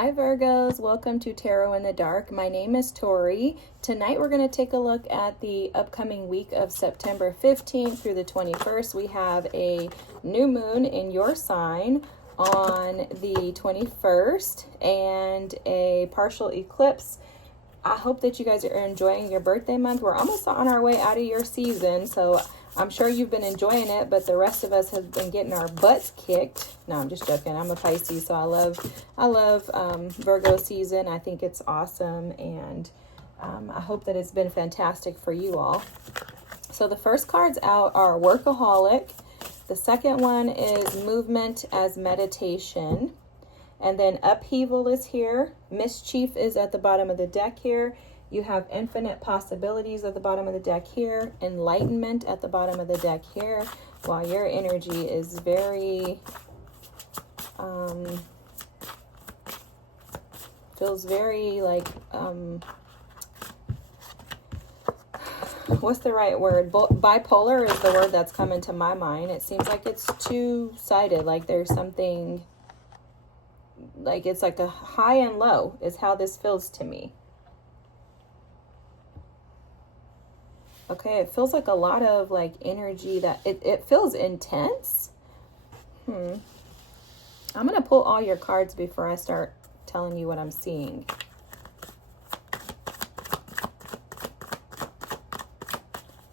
Hi Virgos, welcome to Tarot in the Dark. My name is Tori. Tonight we're going to take a look at the upcoming week of September 15th through the 21st. We have a new moon in your sign on the 21st and a partial eclipse. I hope that you guys are enjoying your birthday month. We're almost on our way out of your season, so I'm sure you've been enjoying it, but the rest of us have been getting our butts kicked. No, I'm just joking. I'm a Pisces, so I love Virgo season. I think it's awesome, and I hope that it's been fantastic for you all. So the first cards out are Workaholic. The second one is Movement as Meditation. And then Upheaval is here. Mischief is at the bottom of the deck here. You have Infinite Possibilities at the bottom of the deck here. Enlightenment at the bottom of the deck here. While your energy is very, feels very like, what's the right word? Bipolar is the word that's coming to my mind. It seems like it's two-sided, like there's something, like it's like a high and low is how this feels to me. Okay, it feels like a lot of like energy that it feels intense. I'm going to pull all your cards before I start telling you what I'm seeing.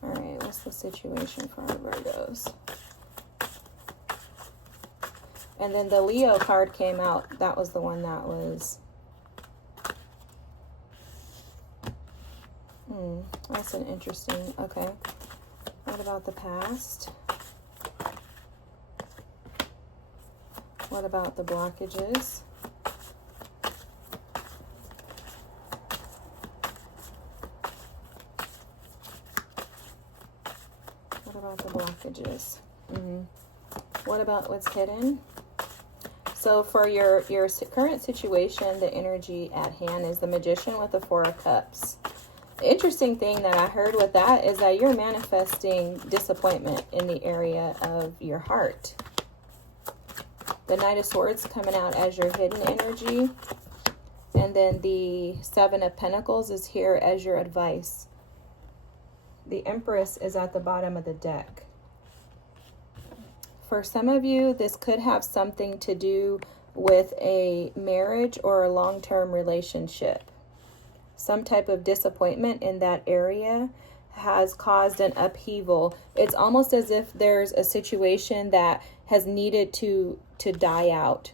All right, what's the situation for our Virgos? And then the Leo card came out. That was the one that was... that's an interesting... Okay. What about the past? What about the blockages? What about the blockages? What about what's hidden? So for your current situation, the energy at hand is the Magician with the Four of Cups. The interesting thing that I heard with that is that you're manifesting disappointment in the area of your heart. The Knight of Swords coming out as your hidden energy. And then the Seven of Pentacles is here as your advice. The Empress is at the bottom of the deck. For some of you, this could have something to do with a marriage or a long-term relationship. Some type of disappointment in that area has caused an upheaval. It's almost as if there's a situation that has needed to die out.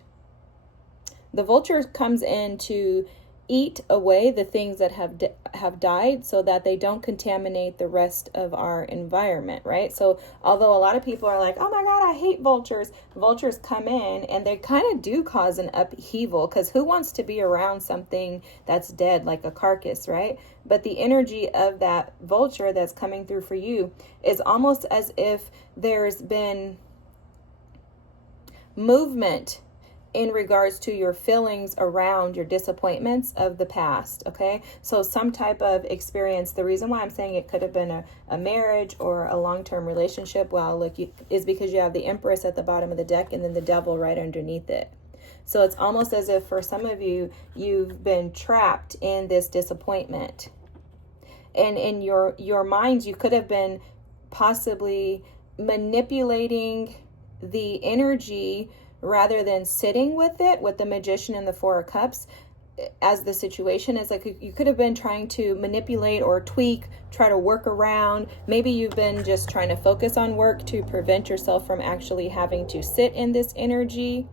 The vulture comes in to eat away the things that have died so that they don't contaminate the rest of our environment, right? So although a lot of people are like, oh my God, I hate vultures. Vultures come in and they kind of do cause an upheaval, because who wants to be around something that's dead, like a carcass, right? But the energy of that vulture that's coming through for you is almost as if there's been movement in regards to your feelings around your disappointments of the past, okay? So some type of experience. The reason why I'm saying it could have been a marriage or a long-term relationship, well, look, is because you have the Empress at the bottom of the deck and then the Devil right underneath it. So it's almost as if for some of you, you've been trapped in this disappointment. And in your minds, you could have been possibly manipulating the energy rather than sitting with it, with the Magician and the Four of Cups, as the situation is like you could have been trying to manipulate or tweak, try to work around. Maybe you've been just trying to focus on work to prevent yourself from actually having to sit in this energy.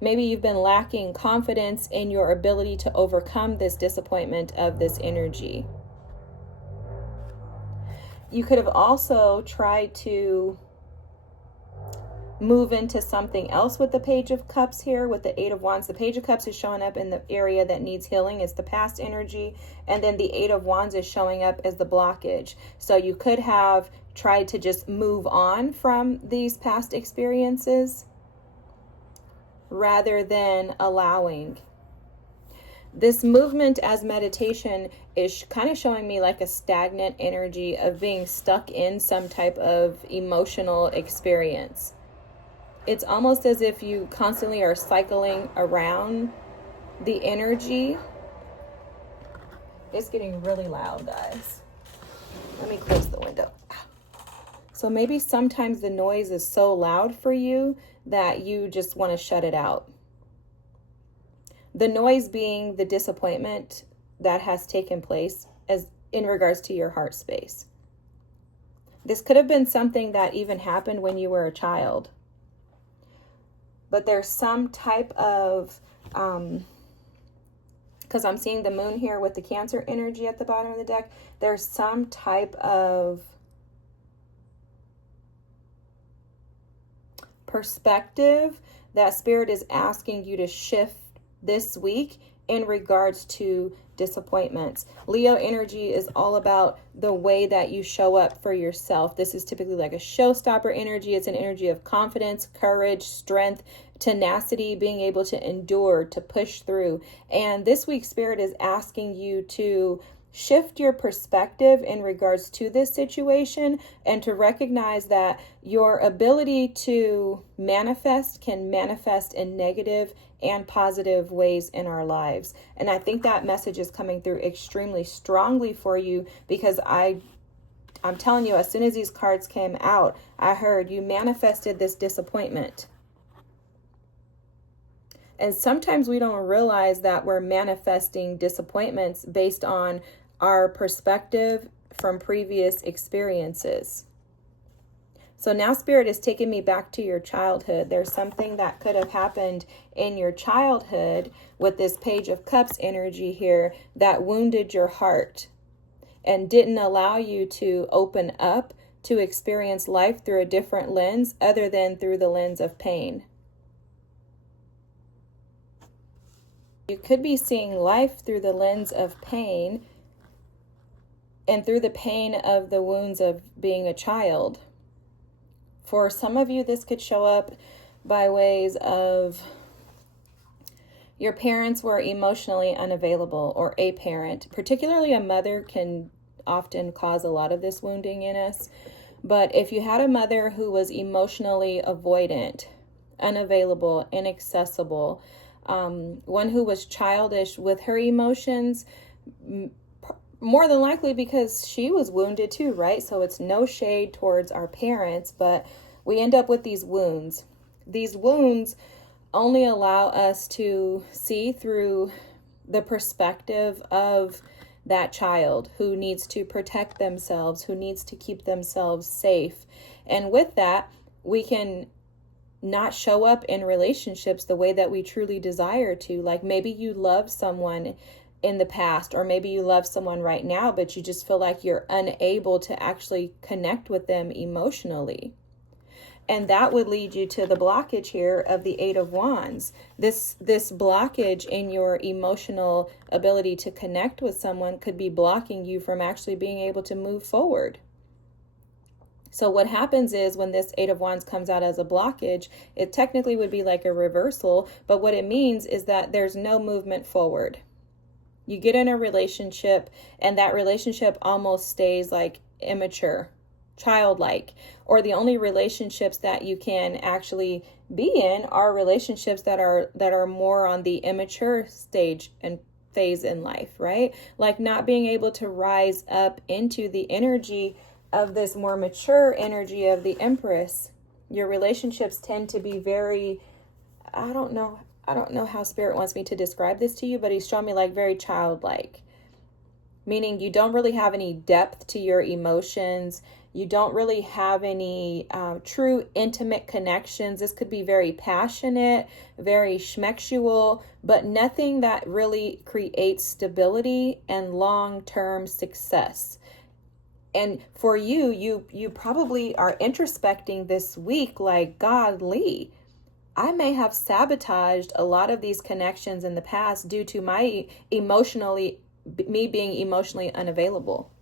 Maybe you've been lacking confidence in your ability to overcome this disappointment of this energy. You could have also tried to move into something else with the Page of Cups here, with the Eight of Wands. The Page of Cups is showing up in the area that needs healing. It's the past energy. And then the Eight of Wands is showing up as the blockage. So you could have tried to just move on from these past experiences rather than allowing. This movement as meditation is kind of showing me like a stagnant energy of being stuck in some type of emotional experience. It's almost as if you constantly are cycling around The energy, it's getting really loud, guys. Let me close the window. So maybe sometimes the noise is so loud for you that you just want to shut it out. The noise being the disappointment that has taken place as in regards to your heart space. This could have been something that even happened when you were a child. But there's some type of, because I'm seeing the moon here with the Cancer energy at the bottom of the deck, there's some type of perspective that Spirit is asking you to shift this week in regards to disappointments. Leo energy is all about the way that you show up for yourself. This is typically like a showstopper energy. It's an energy of confidence, courage, strength, tenacity, being able to endure, to push through. And this week, Spirit is asking you to shift your perspective in regards to this situation and to recognize that your ability to manifest can manifest in negative and positive ways in our lives. And I think that message is coming through extremely strongly for you, because I'm telling you, as soon as these cards came out, I heard you manifested this disappointment. And sometimes we don't realize that we're manifesting disappointments based on our perspective from previous experiences. So now Spirit is taking me back to your childhood. There's something that could have happened in your childhood with this Page of Cups energy here that wounded your heart and didn't allow you to open up to experience life through a different lens other than through the lens of pain. You could be seeing life through the lens of pain and through the pain of the wounds of being a child. For some of you, this could show up by ways of your parents were emotionally unavailable, or a parent, particularly a mother, can often cause a lot of this wounding in us. But if you had a mother who was emotionally avoidant, unavailable, inaccessible, one who was childish with her emotions, more than likely because she was wounded too, right? So it's no shade towards our parents, but we end up with these wounds. These wounds only allow us to see through the perspective of that child who needs to protect themselves, who needs to keep themselves safe. And with that, we can not show up in relationships the way that we truly desire to. Like maybe you love someone in the past, or maybe you love someone right now, but you just feel like you're unable to actually connect with them emotionally. And that would lead you to the blockage here of the Eight of Wands. This blockage in your emotional ability to connect with someone could be blocking you from actually being able to move forward. So what happens is when this Eight of Wands comes out as a blockage, it technically would be like a reversal, but what it means is that there's no movement forward. You get in a relationship and that relationship almost stays like immature, childlike, or the only relationships that you can actually be in are relationships that are more on the immature stage and phase in life, right? Like not being able to rise up into the energy of this more mature energy of the Empress. Your relationships tend to be very, I don't know how Spirit wants me to describe this to you, but he's showing me like very childlike, meaning you don't really have any depth to your emotions. You don't really have any true intimate connections. This could be very passionate, very schmexual, but nothing that really creates stability and long-term success. And for you probably are introspecting this week like, godly, I may have sabotaged a lot of these connections in the past due to me being emotionally unavailable.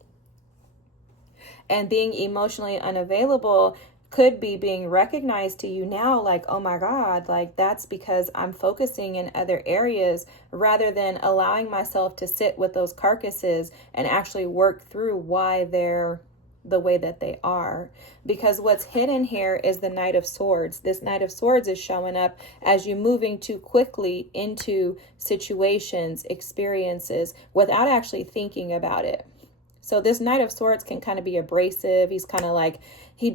And being emotionally unavailable could be being recognized to you now like, oh my God, like that's because I'm focusing in other areas rather than allowing myself to sit with those carcasses and actually work through why they're the way that they are. Because what's hidden here is the Knight of Swords. This Knight of Swords is showing up as you moving too quickly into situations, experiences, without actually thinking about it. So this Knight of Swords can kind of be abrasive. He's kind of like, he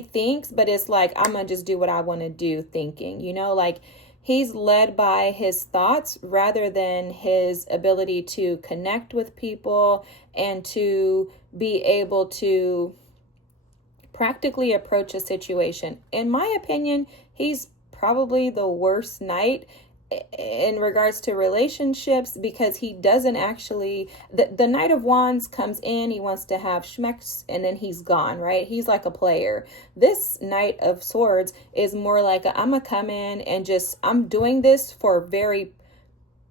thinks, but it's like, I'm going to just do what I want to do thinking, you know, like he's led by his thoughts rather than his ability to connect with people and to be able to practically approach a situation. In my opinion, he's probably the worst knight in regards to relationships, because he doesn't actually, the Knight of Wands comes in, he wants to have schmecks, and then he's gone, right? He's like a player. This Knight of Swords is more like I'm gonna come in and just, I'm doing this for very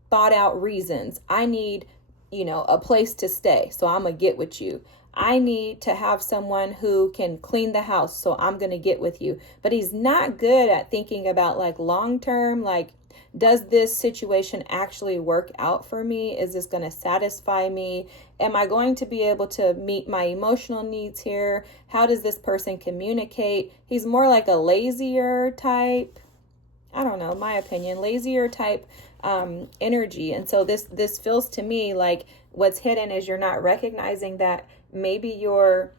thought out reasons. I need, you know, a place to stay, so I'm gonna get with you. I need to have someone who can clean the house, so I'm gonna get with you. But he's not good at thinking about like long term, like, does this situation actually work out for me? Is this going to satisfy me? Am I going to be able to meet my emotional needs here? How does this person communicate? He's more like a lazier type, I don't know, my opinion, lazier type energy. And so this feels to me like what's hidden is you're not recognizing that maybe your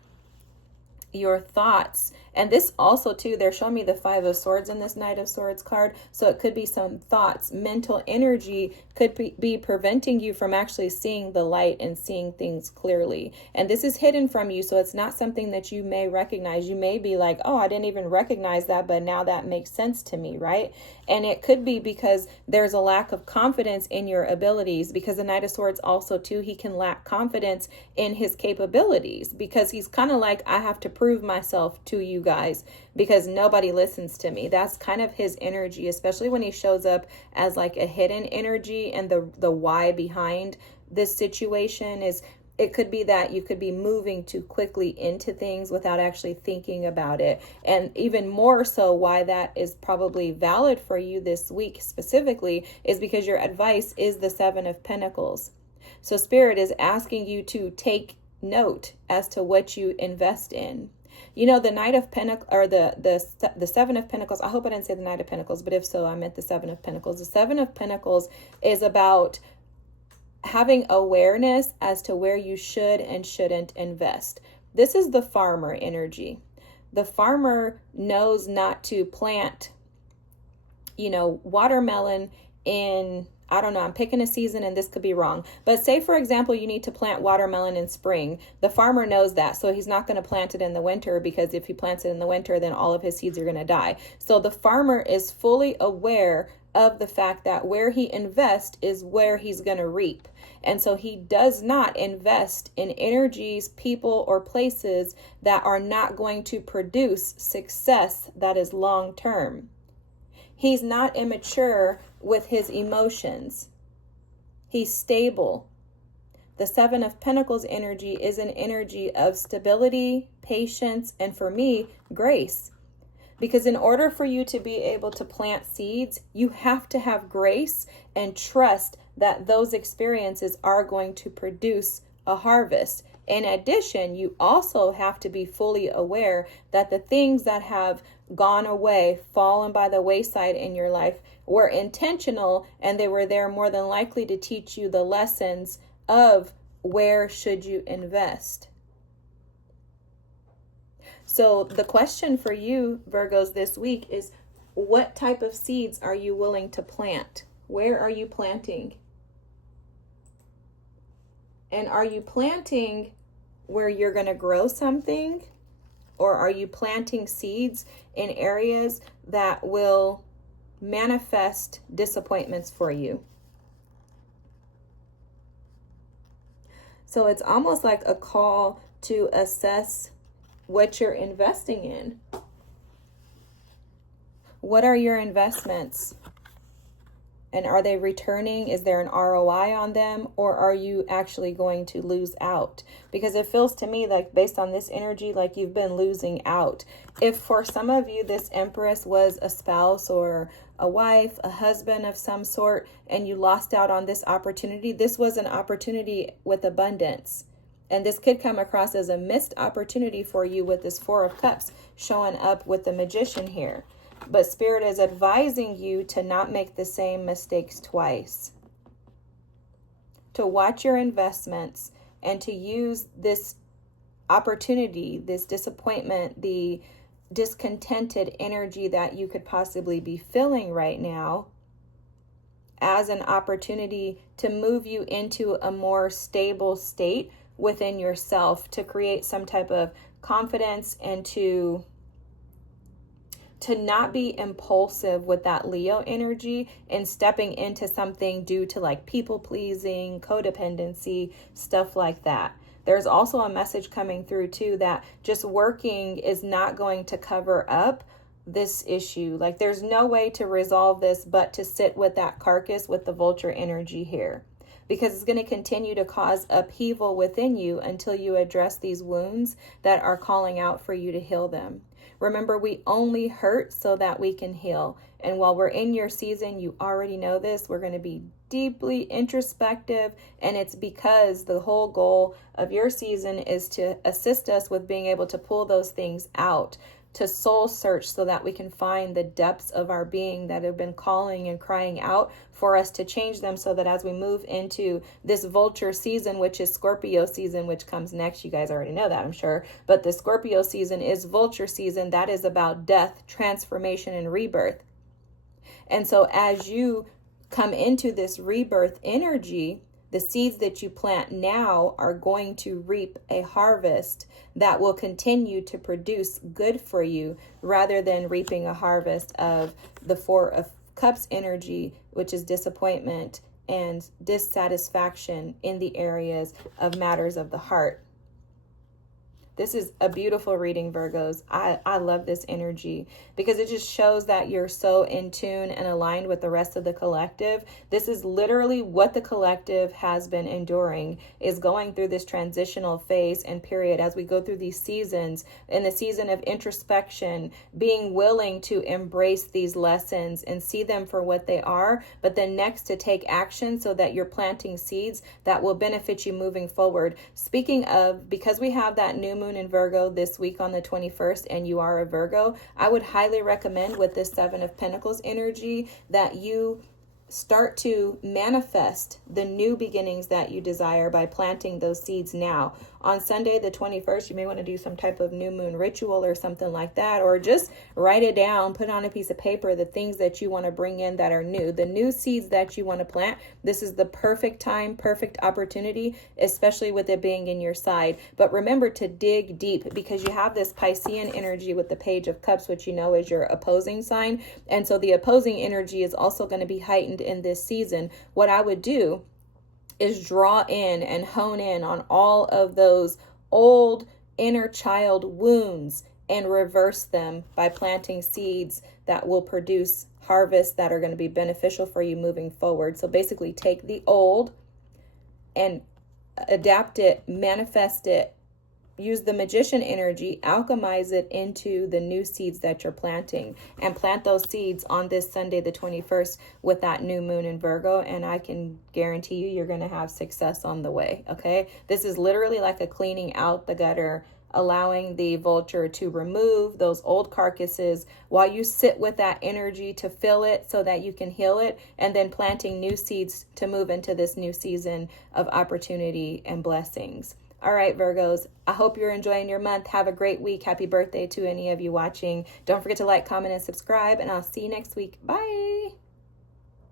thoughts, and this also too, they're showing me the Five of Swords in this Knight of Swords card, so it could be some thoughts, mental energy could be preventing you from actually seeing the light and seeing things clearly. And this is hidden from you, so it's not something that you may recognize. You may be like, oh, I didn't even recognize that, but now that makes sense to me, right? And it could be because there's a lack of confidence in your abilities, because the Knight of Swords also too, he can lack confidence in his capabilities, because he's kind of like, I have to prove myself to you guys because nobody listens to me. That's kind of his energy, especially when he shows up as like a hidden energy. And the why behind this situation is, it could be that you could be moving too quickly into things without actually thinking about it. And even more so, why that is probably valid for you this week specifically is because your advice is the Seven of Pentacles. So Spirit is asking you to take note as to what you invest in. You know, the Knight of Pentacles, or the Seven of Pentacles, I hope I didn't say the Knight of Pentacles, but if so, I meant the Seven of Pentacles. The Seven of Pentacles is about having awareness as to where you should and shouldn't invest. This is the farmer energy. The farmer knows not to plant, you know, watermelon in, I don't know, I'm picking a season and this could be wrong. But say, for example, you need to plant watermelon in spring. The farmer knows that, so he's not going to plant it in the winter, because if he plants it in the winter, then all of his seeds are going to die. So the farmer is fully aware of the fact that where he invests is where he's going to reap. And so he does not invest in energies, people, or places that are not going to produce success that is long term. He's not immature with his emotions. He's stable. The Seven of Pentacles energy is an energy of stability, patience, and for me, grace. Because in order for you to be able to plant seeds, you have to have grace and trust that those experiences are going to produce a harvest. In addition, you also have to be fully aware that the things that have gone away, fallen by the wayside in your life, were intentional, and they were there more than likely to teach you the lessons of where should you invest. So the question for you, Virgos, this week is, what type of seeds are you willing to plant? Where are you planting? And are you planting where you're going to grow something? Or are you planting seeds in areas that will manifest disappointments for you? So it's almost like a call to assess what you're investing in. What are your investments? And are they returning? Is there an ROI on them? Or are you actually going to lose out? Because it feels to me like, based on this energy, like you've been losing out. If for some of you, this Empress was a spouse or a wife, a husband of some sort, and you lost out on this opportunity, this was an opportunity with abundance. And this could come across as a missed opportunity for you with this Four of Cups showing up with the Magician here. But Spirit is advising you to not make the same mistakes twice. To watch your investments and to use this opportunity, this disappointment, the discontented energy that you could possibly be feeling right now as an opportunity to move you into a more stable state within yourself, to create some type of confidence and to not be impulsive with that Leo energy and stepping into something due to like people pleasing, codependency, stuff like that. There's also a message coming through too that just working is not going to cover up this issue. Like there's no way to resolve this but to sit with that carcass with the vulture energy here, because it's going to continue to cause upheaval within you until you address these wounds that are calling out for you to heal them. Remember, we only hurt so that we can heal. And while we're in your season, you already know this, we're going to be deeply introspective. And it's because the whole goal of your season is to assist us with being able to pull those things out, to soul search so that we can find the depths of our being that have been calling and crying out for us to change them, so that as we move into this vulture season, which is Scorpio season, which comes next, you guys already know that, I'm sure, but the Scorpio season is vulture season. That is about death, transformation, and rebirth. And so as you come into this rebirth energy, the seeds that you plant now are going to reap a harvest that will continue to produce good for you, rather than reaping a harvest of the Four of Cups energy, which is disappointment and dissatisfaction in the areas of matters of the heart. This is a beautiful reading, Virgos. I love this energy because it just shows that you're so in tune and aligned with the rest of the collective. This is literally what the collective has been enduring, is going through this transitional phase and period as we go through these seasons. In the season of introspection, being willing to embrace these lessons and see them for what they are, but then next to take action so that you're planting seeds that will benefit you moving forward. Speaking of, because we have that new moon in Virgo this week on the 21st, and you are a Virgo, I would highly recommend with this Seven of Pentacles energy that you start to manifest the new beginnings that you desire by planting those seeds now. On Sunday, the 21st, you may want to do some type of new moon ritual or something like that, or just write it down, put on a piece of paper, the things that you want to bring in that are new, the new seeds that you want to plant. This is the perfect time, perfect opportunity, especially with it being in your side. But remember to dig deep, because you have this Piscean energy with the Page of Cups, which you know is your opposing sign. And so the opposing energy is also going to be heightened in this season. What I would do is draw in and hone in on all of those old inner child wounds and reverse them by planting seeds that will produce harvests that are going to be beneficial for you moving forward. So basically take the old and adapt it, manifest it, use the Magician energy, alchemize it into the new seeds that you're planting, and plant those seeds on this Sunday, the 21st, with that new moon in Virgo. And I can guarantee you, you're going to have success on the way. Okay. This is literally like a cleaning out the gutter, allowing the vulture to remove those old carcasses while you sit with that energy to fill it so that you can heal it, and then planting new seeds to move into this new season of opportunity and blessings. All right, Virgos, I hope you're enjoying your month. Have a great week. Happy birthday to any of you watching. Don't forget to like, comment, and subscribe, and I'll see you next week. Bye.